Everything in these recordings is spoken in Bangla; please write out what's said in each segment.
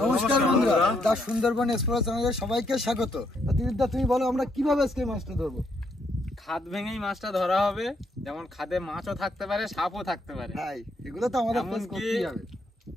নমস্কার বন্ধুরা, দা সুন্দরবন এক্সপ্লোরার চ্যানেলে সবাইকে স্বাগত। দিদিদা, তুমি বলো আমরা কিভাবে আজকে মাছটা ধরবো? খাদ ভেঙেই মাছটা ধরা হবে। যেমন খাদে মাছও থাকতে পারে, সাপও থাকতে পারে, ভাই এগুলো তো আমাদের ফেস করতেই হবে,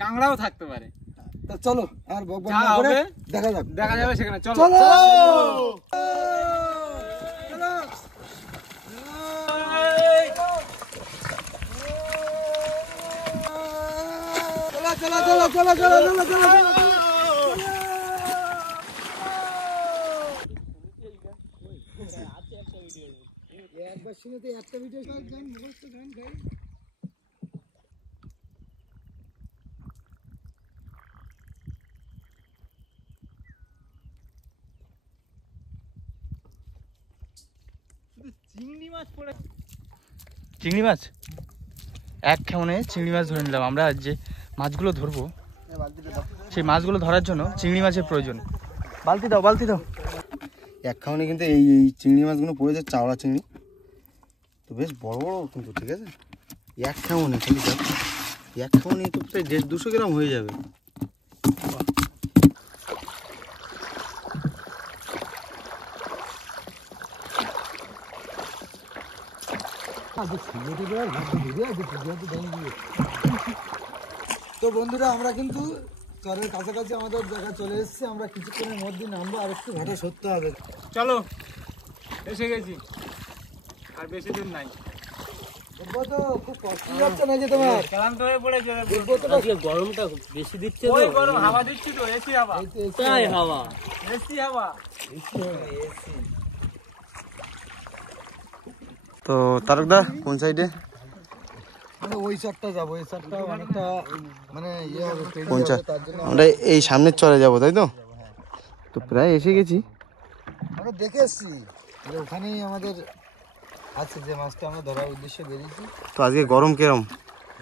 কাঁকড়াও থাকতে পারে। তো চলো আর বকবক না করে দেখা যাবে সেখানে। চলো চলো চলো চলো চলো চলো চলো চলো একবার শুনেতে একটা ভিডিও গান মুখস্থ গান গাই। চিংড়ি মাছ এক খেমনে চিংড়ি মাছ ধরে নিলাম। আমরা যে মাছগুলো ধরবো সেই মাছগুলো ধরার জন্য চিংড়ি মাছের প্রয়োজন। বালতি দাও, বালতি দাও। এক খাওয়ানি কিন্তু এই চিংড়ি মাছগুলো পড়েছে, চাওড়া চিংড়ি তো বেশ বড় বড় কিন্তু, ঠিক আছে। এক খাওয়ানি খালি এক খাওয়ানি তো প্রায় 150-200 গ্রাম হয়ে যাবে। তো বন্ধুরা, আমরা কিন্তু চরের কাছাকাছি আমাদের জায়গা চলে এসেছি। আমরা কিছুক্ষণের মধ্যে নামবো, আর একটু ঘাটে সরতে হবে। চলো, এসে গেছি, আর বেশি দূর নাই। তো খুব কষ্ট যাচ্ছে নাকি তোমার? ক্লান্ত হয়ে পড়েছে। গরমটা বেশি দিচ্ছে, ওই গরম হাওয়া দিচ্ছি তো, এসি হাওয়া। তাই হাওয়া, এসি হাওয়া। তো তারকদা কোন সাইডে? মানে ওই চারটা যাবো, এই চারটা অনেকটা মানে ইয়ে হবে, তার জন্য আমরা এই সামনের চরে যাবো, তাই তো? তো প্রায় এসে গেছি। আমরা দেখে এসছি যে ওখানেই আমাদের আছে যে মাছটা আমরা ধরার উদ্দেশ্যে বেরিয়েছি। তো আজকে গরম কিরম?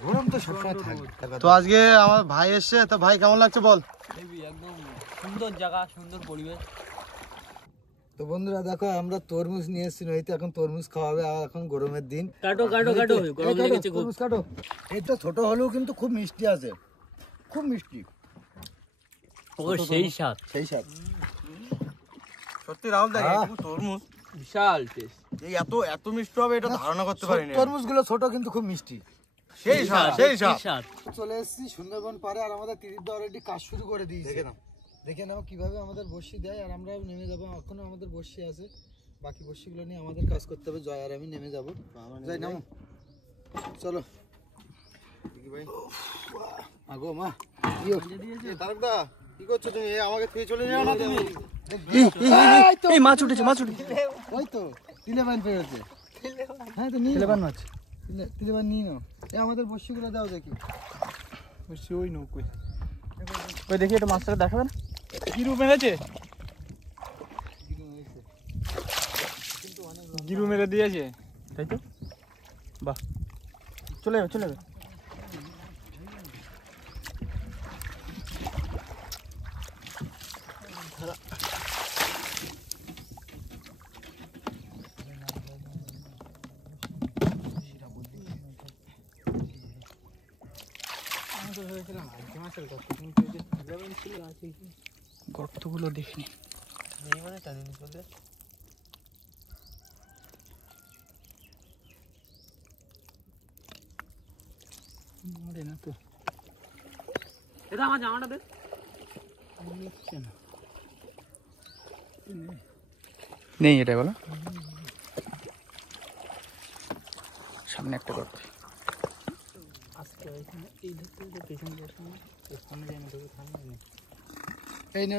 গরম তো সবসময় থাকে। তো আজকে আমার ভাই এসছে, তো ভাই কেমন লাগছে বল? একদম সুন্দর জায়গা, সুন্দর পরিবেশ। তো বন্ধুরা দেখো, আমরা তরমুজ নিয়ে এসেছি নইতে, এখন তরমুজ খাওয়াবে। আর এখন গরমের দিন, কাটো কাটো কাটো, গরম লেগেছে খুব। তরমুজ কাটো। এই তো ছোট হলেও কিন্তু খুব মিষ্টি আছে, খুব মিষ্টি। ও সেই স্বাদ, সেই স্বাদ। সত্যি রাহুল দা, তরমুজ বিশাল টেস্ট। এই এত মিষ্টি হবে এটা ধারণা করতে পারিনি। তরমুজ গুলো ছোট কিন্তু খুব মিষ্টি, সেই স্বাদ। চলে এসেছি সুন্দরবন পারে, আর আমাদের তীরিদ্দা অলরেডি কাজ শুরু করে দিয়েছে। দেখে নাও কিভাবে আমাদের বর্ষি দেয়, আর আমরাও নেমে যাবো। এখনো আমাদের বর্ষি আছে, বাকি বর্ষিগুলো নিয়ে আমাদের কাজ করতে হবে। জয় আর আমি নেমে যাবো। যাই নামো, চলো। আগো মা, তারকদা কি করছো তুমি? আমাকে থেকে চলে যাও না তুমি। এই মাছ উঠেছে, মাছ উঠেছে। ওই তো তিলেবান পেয়েছে। হ্যাঁ তো নিয়ে তিলেবান মাছ, তিলেবান নিয়ে নাও। আমাদের বর্ষিগুলো দাও দেখি। বসছি ওই নৌকোয়। ওই দেখি একটু মাছটা দেখাবেন গিরু মেরেছে, গিরু মেরে দিয়েছে, তাই তো। বাহ, চলে যাবে, চলে যাবে। গর্তগুলো দেখি না তো। এটা আমার জামাটা দে, নেই এটা বলো। সামনে একটা গর্ত, আজকে ওইখানে এই ধরতে পেছনে বসে সামনে যাই না, ধরে থামবে না। এই নে,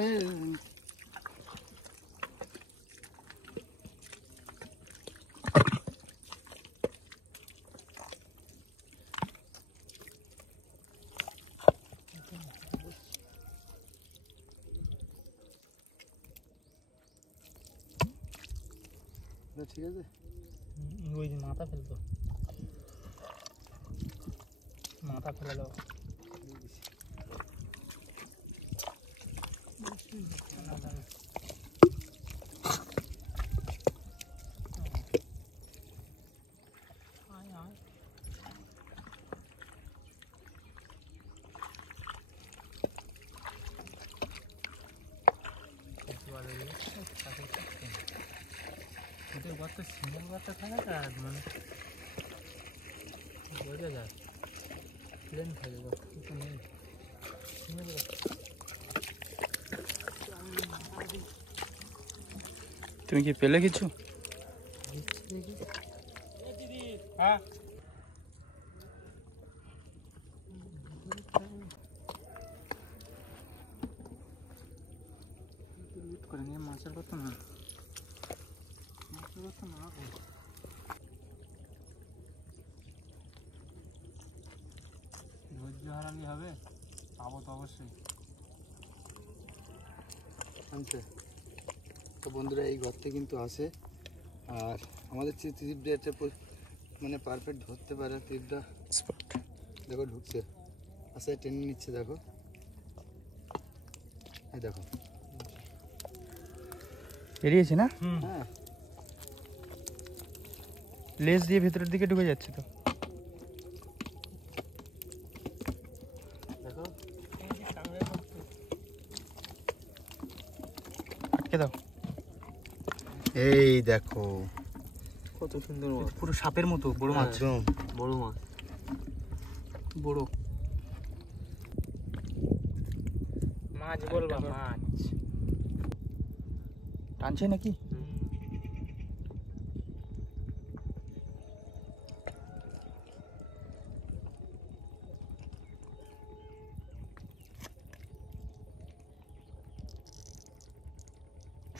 ঠিক আছে। ওই যে মাথা ফেলতো, মাথা ফেলে দাও। এদের গর্ত সিমেন্ট গর্ত থাকে তো আর মানে বোঝা যায় প্লেন থাকে গর্ত কিছু নেই সিমেন্ট গর্ত। তুমি কি পেলে কিছু? হ্যাঁ করে নিয়ে মাছের কথা না মাছের কথা না ধৈর্য হারালি হবে পাবো তো অবশ্যই। আনছে তো বন্ধুরা এই ঘরতে কিন্তু আসে আর আমাদের তীরটা এটা মানে পারফেক্ট ধরতে পারে তীরটা। দেখো ঢুকছে আচ্ছা টেনে নিচ্ছে দেখো এই দেখো বেরিয়েছে না? হ্যাঁ লেজ দিয়ে ভেতরের দিকে ঢুকে যাচ্ছে তো। দেখো আটকে দাও। এই দেখো কত সুন্দর মাছ পুরো সাপের মতো বড় মাছ। একদম বড় মাছ বড় মাছ বলবা মাছ টানছে নাকি?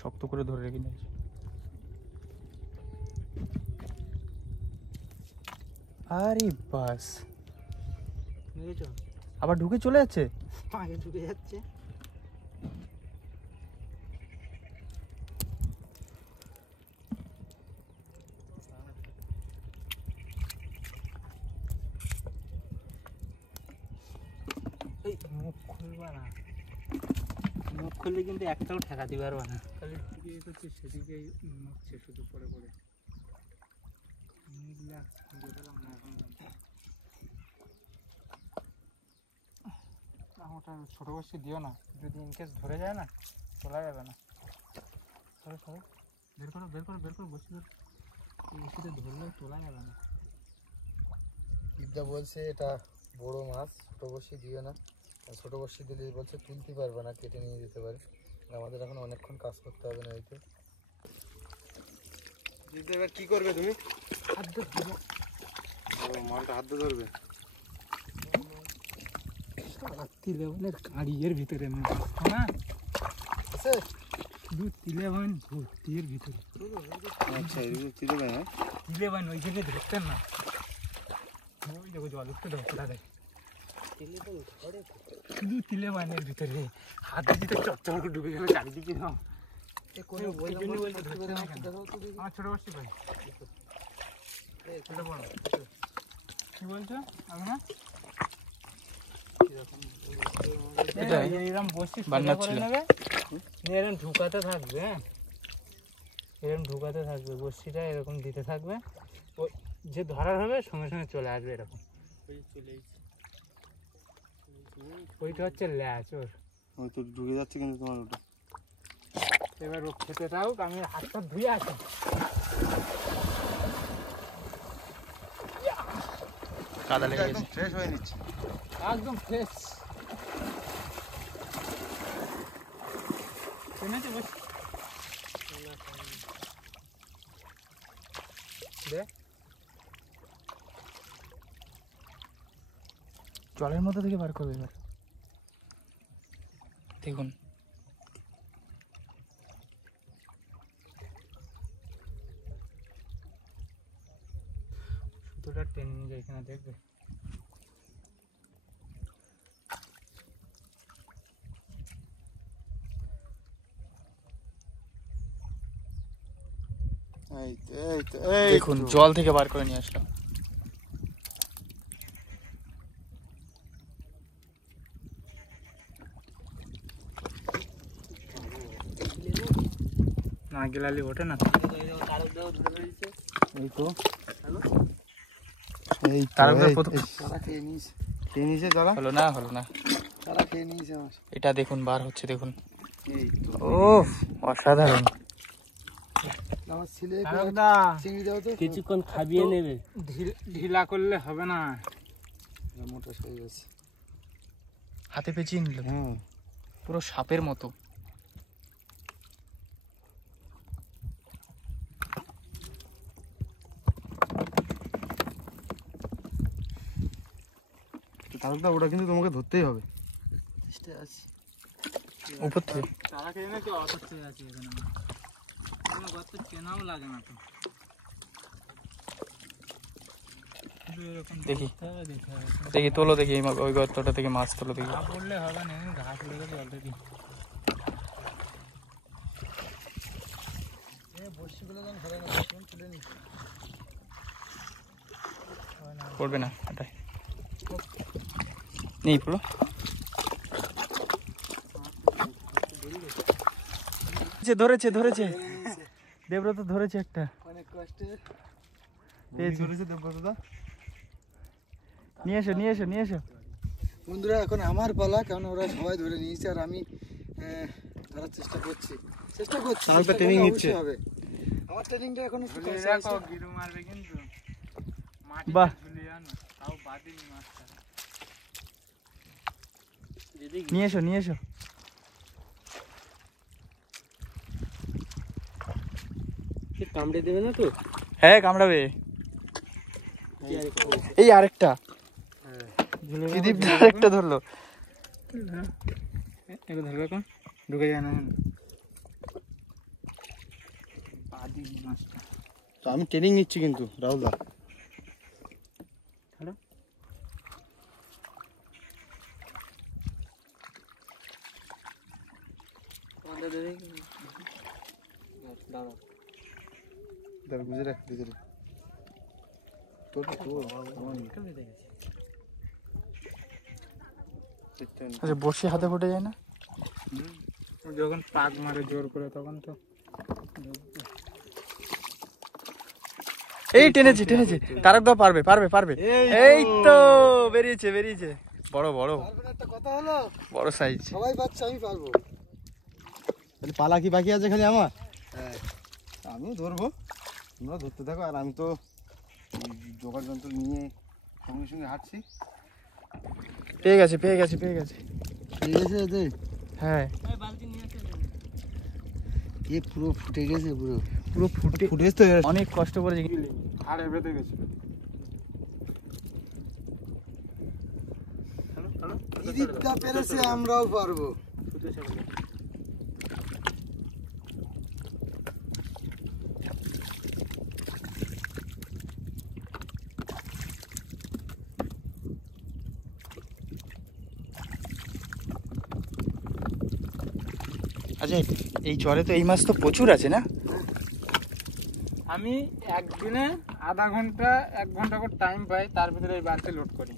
শক্ত করে ধরে রেখে নিয়েছে। আরে বাস বুঝেছো আবার ঢুকে চলে যাচ্ছে। আগে ঢুকে যাচ্ছে এই মুখ খুলবা না মুখ খুললে কিন্তু একটাও ঠেকা দিতে পারবা না খালি দিকে করছে সেদিকেই নড়ছে শুধু পরে পরে ওটা ছোট বসে দিও না যদি ইনকেস ধরে যায় না তোলা যাবে না। সরো সরো বের করো বের করো বের করো বসে বসিতে ধরলেও তোলা যাবে না। বিদ্যা বলছে এটা বড় মাছ ছোট বড়শি দিও না আর ছোট বড়শি দিলে বলছে তুলতে পারবে না কেটে নিয়ে যেতে পারে আমাদের এখন অনেকক্ষণ কাজ করতে হবে না এইতে। দিদি এবার কি করবে তুমি? হাত ধরবো মালটা হাত দিয়ে ধরবে। তিলেবনের কাঁড়িয়ের ভিতরে মাছ না আছে 2-3 ভর্তি এর ভিতরে আচ্ছা এগুলো দিতে পারে না? তিলেবান ওই জন্য ধরতেন না ওই দেখো জল উঠতে দাও কোথা দেয় শুধু তিলেবানের ভিতরে হাত দিতে চচ্চর করে ডুবে গেলে চারিদিকে নাও আমার ছোট বসছি ভাই ছোট বড় কি বলছো আমি না এরকম বসছি বান্না করে ছিল। নেবে এরকম ঢুকাতে থাকবে হ্যাঁ এরকম ঢুকাতে থাকবে বসছিটা এরকম দিতে থাকবে ও যে ধরার হবে সঙ্গে সঙ্গে চলে আসবে এরকম ওইটা হচ্ছে ল্যাচ ওর ওই তো ঢুকে যাচ্ছে কিন্তু তোমার ওটা। এবার ও খেতে থাকুক আমি হাতটা ধুয়ে আসি কাদা লেগে একদম গেছে। ফ্রেশ হয়ে নিচ্ছে। একদম ফ্রেশ এনেছে বস দে জলের মধ্যে থেকে বার করবে এবার দেখুন। সুতোটা টেনে নিয়ে যায় এখানে দেখবে এই তো এই তো এই দেখুন জল থেকে বার করে নিয়ে আসলাম। না গেলালি ওঠে না এই তো এই তো তারপরে এই প্রথম- এই। তারা খেয়ে নিয়েছে খেয়ে নিয়েছে তারা? হলো না হলো না। তারা খেয়ে নিয়েছে আমার এটা দেখুন বার হচ্ছে দেখুন। এই তো ও অসাধারণ। আমার ছেলে তারকদা চিংড়ি দাও তো। কিছুক্ষণ খাবিয়ে নেবে, ঢিলা করলে হবে না। মোটা সাইজ আছে। হাতে পেঁচিয়ে নিল, হুম পুরো সাপের মতো। তারকদা ওটা কিন্তু তোমাকে ধরতেই হবে। চেষ্টা আছে। উপর থেকে তারা খেয়ে নাকি অত চেয়ে আছে এখানে, কোনো গর্ত চেনাও লাগে না তো। শুধু এরকম দেখি। দেখতে হবে, দেখতে হবে। দেখি তোলো, দেখি ওই গর্তটা থেকে মাছ তোলো দেখি। ঘা পড়লে হবে না, ঘাস উড়ে গেছে অলরেডি। বড়শিগুলো যখন ধরে না তখন তুলে নি। পড়বে না এটাই নেই পুরো। ধরেছে ধরেছে দেবব্রত ধরেছে একটা, অনেক কষ্টে পেয়েছে। দেবব্রতদা নিয়ে এসো নিয়ে এসো নিয়ে এসো। বন্ধুরা এখন আমার পালা, কারণ ওরা সবাই ধরে নিয়েছে আর আমি ধরার চেষ্টা করছি। তারকদা ট্রেনিং নিচ্ছে। অবশ্যই হবে। আমার ট্রেনিংটা এখন একটু ঝুলিয়ে কষা রাখো, আছে। গিরু মারবে কিন্তু। মাটিতে বাহ। ঝুলিয়ে আনো, তাও বাদিনি মাছটা। নিয়ে এসো নিয়ে এসো। কামড়ে দেবে না তো? হ্যাঁ কামড়াবে। এই আরেকটা ত্রিদীপ আরেকটা ধরলো। এগুলো ধরবে এখন, ঢুকে যায় না। বাদিনি মাছটা। তো আমি ট্রেনিং নিচ্ছি কিন্তু রাহুলদা। হ্যালো, দেখ বুঝে রাখ বুঝে রাখ। তোর আচ্ছা বসে হাতে ফুটে যায় না? যখন পাক মারে জোর করে তখন তো এই টেনেছে টেনেছে। তারকদা পারবে পারবে পারবে। এই তো বেরিয়েছে বেরিয়েছে। বড় বড় পারবেন একটা কথা হলো, বড় সাইজ। সবাই পাচ্ছে আমি পারবো। তাহলে পালা কি বাকি আছে খালি আমার? হ্যাঁ আমিও ধরবো, তোমরা ধরতে থাকো। আর আমি তো জোগাড় যন্ত্র নিয়ে সঙ্গে সঙ্গে হাঁটছি। পেয়ে গেছে পেয়ে গেছে পেয়ে গেছে। ঠিক আছে এতে হ্যাঁ বালতি নিয়ে আসে। এ পুরো ফুটে গেছে পুরো। পুরো ফুটে ফুটেজ তো অনেক কষ্ট করেছে। হাড়ে বেঁধে গেছে। দিদিটা পেরেছে, আমরাও পারবো। আচ্ছা এই চরে তো এই মাছ তো প্রচুর আছে না? আমি একদিনে আধা ঘন্টা 1 ঘন্টা করে টাইম পাই, তার ভিতরে এই বালতি লোড করি।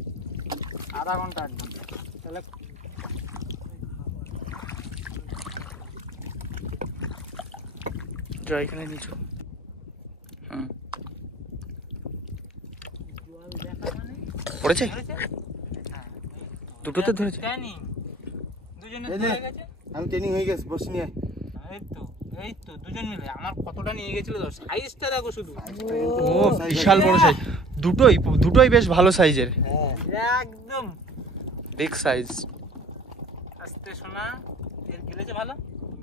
আধা ঘন্টা 1 ঘন্টা। তাহলে জয় এখানে নিচু। হুম পড়েছে, দুটোতে ধরেছে। ট্রেনিং দুজনে এই নে। ধরে গেছে। আমি ট্রেনিং হয়ে গেছে, বসে নিয়ে আয়। এই তো দুজন মিলে আমার কতটা নিয়ে গেছিল, সাইজটা দেখো শুধু। ও বিশাল বড় সাইজ। দুটোই দুটোই বেশ ভালো সাইজের, একদম বিগ সাইজ। আস্তে শোনা, এর গিলেছে ভালো।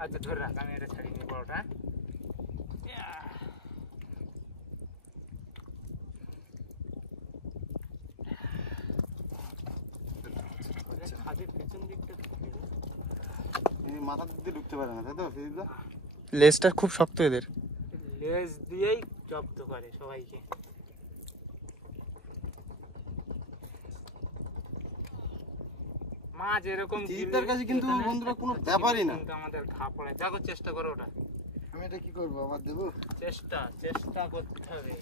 আচ্ছা ধরে রাখ, আমি এটা ছাড়িয়ে নিই বড়টা। খাদের পেছন দিকটা এই মাথার দিকে ঢুকতে পারে না, তাই তো ফিরিদা? লেজটা খুব শক্ত এদের। লেজ দিয়েই জব্দ করে সবাইকে। মাছ এরকম দিদিটার কাছে কিন্তু এখানে বন্ধুরা কোনো ব্যাপারই না। কিন্তু আমাদের খা পড়ে। দেখো চেষ্টা করো ওটা, আমি এটা কি করবো, আবার দেবো? চেষ্টা করতে হবে।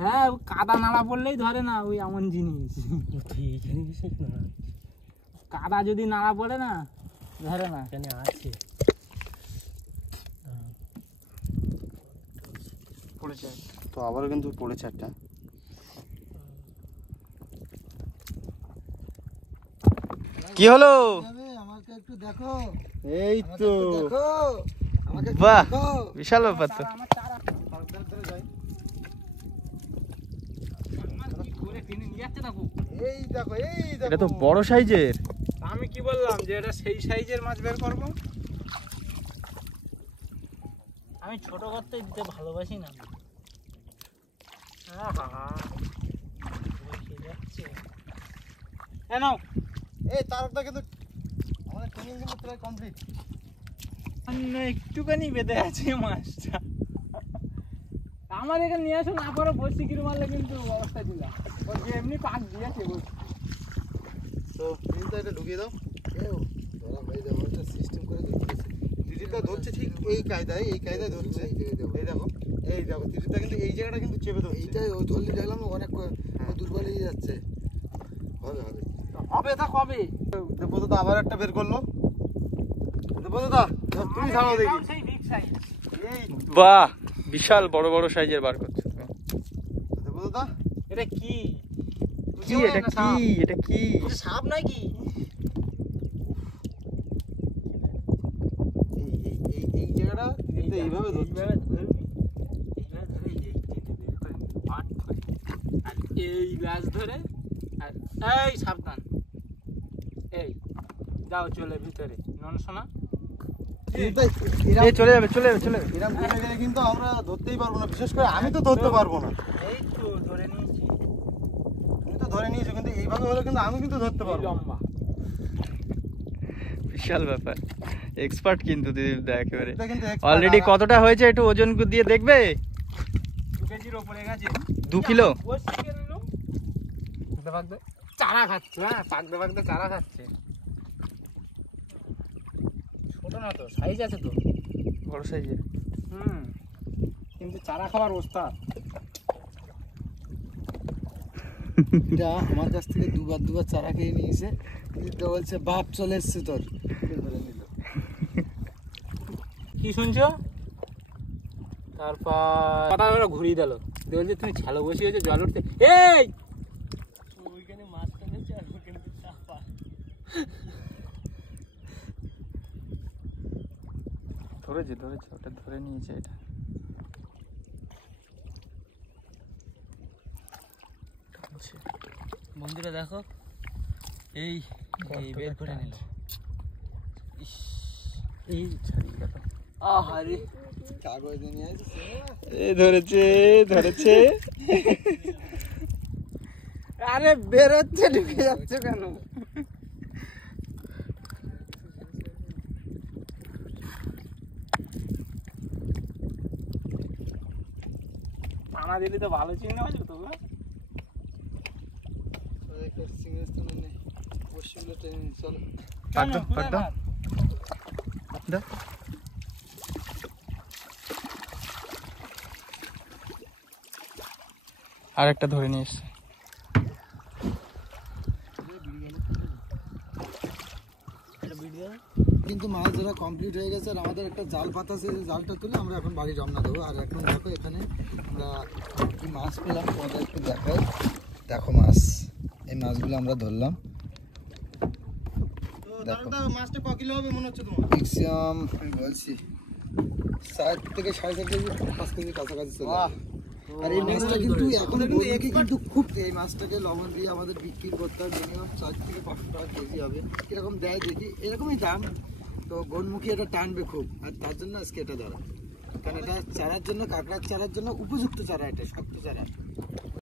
হ্যাঁ কাদা নাড়া পড়লেই ধরে না, ওই এমন জিনিস। কাদা যদি নাড়া পড়ে না ধরে না। আছে পড়েছে তো আবারও কিন্তু পড়েছে একটা। কি হলো? আমাকে একটু দেখো, এই আমাকে তো একটু দেখো। আমাকে বাহ দেখো। বিশাল ব্যাপার তো। আমার চারা ধরে ধরে যাই। আমার কি করে টেনে নিয়ে যাচ্ছে দেখো। এই দেখো এই দেখো। এটা তো বড় সাইজের। আমি কি বললাম যে এটা সেই সাইজের মাছ বের করবো। আমি ছোট করতে দিতে ভালোবাসি না। আহা বসে যাচ্ছে। নাও এই তারটা কিন্তু আমাদের ট্রেনিং কিন্তু প্রায় কমপ্লিট। একটুখানি বেঁধে আছে মাছটা। আমার এখানে নিয়ে আসো না পরে বসি কিরম মারলে কিন্তু অবস্থা দিলাম। ও যে এমনি পাক দিয়েছে বসি। তো তিনটা এটা ঢুকিয়ে দাও। এও ধরা হয়ে যাবে একটা সিস্টেম করে ধরতেছে। তিরিটা ধরছে ঠিক এই কায়দায় ধরছে। এই দেখো তিরিটা কিন্তু এই জায়গাটা কিন্তু চেপে ধরছে। এইটাই ও ধরলি দেখলাম অনেক দুর্বল হয়ে যাচ্ছে। হবে হবে হবে তা কবে? দেবদা আবার একটা বের করলো। দেবদা তুমি ছাড়াও দেখি। সেই বিগ সাইজ। এই বাহ বিশাল বড় বড় সাইজের বার করছো। দেবদা এটা কি? কি এটা কি এটা কি? এটা সাপ নাকি? এই জায়গাটা কিন্তু এইভাবে ধরছে। এইভাবে ধরবি। এইভাবে ধরে এই টেনে বের করে নিবি, পাট করে। আর এই গাছ ধরে আর এই সাবধান। এই যাও চলে ভিতরে নন সোনা। এই চলে যাবে চলে যাবে চলে যাবে। এরকম করে গেলে কিন্তু আমরা ধরতেই পারবো না, বিশেষ করে আমি তো ধরতে পারবো না। এই তো ধরে নিয়েছি। তুমি তো ধরে নিয়েছো, কিন্তু এইভাবে হলে কিন্তু আমি কিন্তু ধরতে এই পারবো না। লম্বা। বিশাল ব্যাপার। এক্সপার্ট কিন্তু দিদীপ দা একেবারে। এটা কিন্তু expert। অলরেডি কতটা হয়েছে একটু ওজন দিয়ে দেখবে? 2 কেজির উপরে গেছে। 2 কিলো। বসে গেল। পাকতে চারা খাচ্ছে। হ্যাঁ পাকতে চারা খাচ্ছে। ছোট না তো, সাইজ আছে তো। বড় সাইজের। কিন্তু চারা খাওয়ার ওস্তাদ। এটা আমার কাছ থেকে দুবার চারা খেয়ে নিয়েছে। দিদা বলছে বাপ চলে এসছে তোর। ধরে নিল। কি শুনছো? তারপর পাতা ঘুরিয়ে দিল। বলছে তুমি ছালো বসিয়েছো জল উঠতে। এই ওইখানে মাছটা নিয়েছে আর ওইখানে চাপা। ধরেছে ওটা ধরে নিয়েছে এটা। বন্ধুরা দেখো এই বের করে নিল। এই ছাড়িয়ে গেল। আহারে কাগজ নিয়ে আসছে। এই ধরেছে। আরে বেরোচ্ছে ঢুকে যাচ্ছে কেন? টানা দিলে তো ভালো চিংড়ি মাছ হতো গো। চলো পাক দাও। দাও। আর একটা ধরে নিয়ে এসছে। কিন্তু মাছ ধরা কমপ্লিট হয়ে গেছে। আর আমাদের একটা জাল পাতা আছে, জালটা তুলে আমরা এখন বাড়ি রওনা দেবো। আর এখন দেখো এখানে আমরা কি মাছ পেলাম তোমাদের একটু দেখাই। দেখো মাছ, এই মাছগুলো আমরা ধরলাম। মাছটা ক কিলো হবে মনে হচ্ছে তোমার? ম্যাক্সিমাম আমি বলছি 7 থেকে 7.5 কেজি 5 কেজি কাছাকাছি চলে আসে। আর এই মাছটা কিন্তু এখন কিন্তু খুব, এই মাছটাকে লবণ দিয়ে আমাদের বিক্রি করতে হবে। মিনিমাম 4 থেকে 500 টাকা কেজি হবে। কিরকম দেয় দেখি, এরকমই দাম। তো গনমুখী এটা টানবে খুব, আর তার জন্য আজকে এটা ধরা। কারণ এটা চারার জন্য, কাঁকড়ার চারার জন্য উপযুক্ত চারা, এটা শক্ত চারা।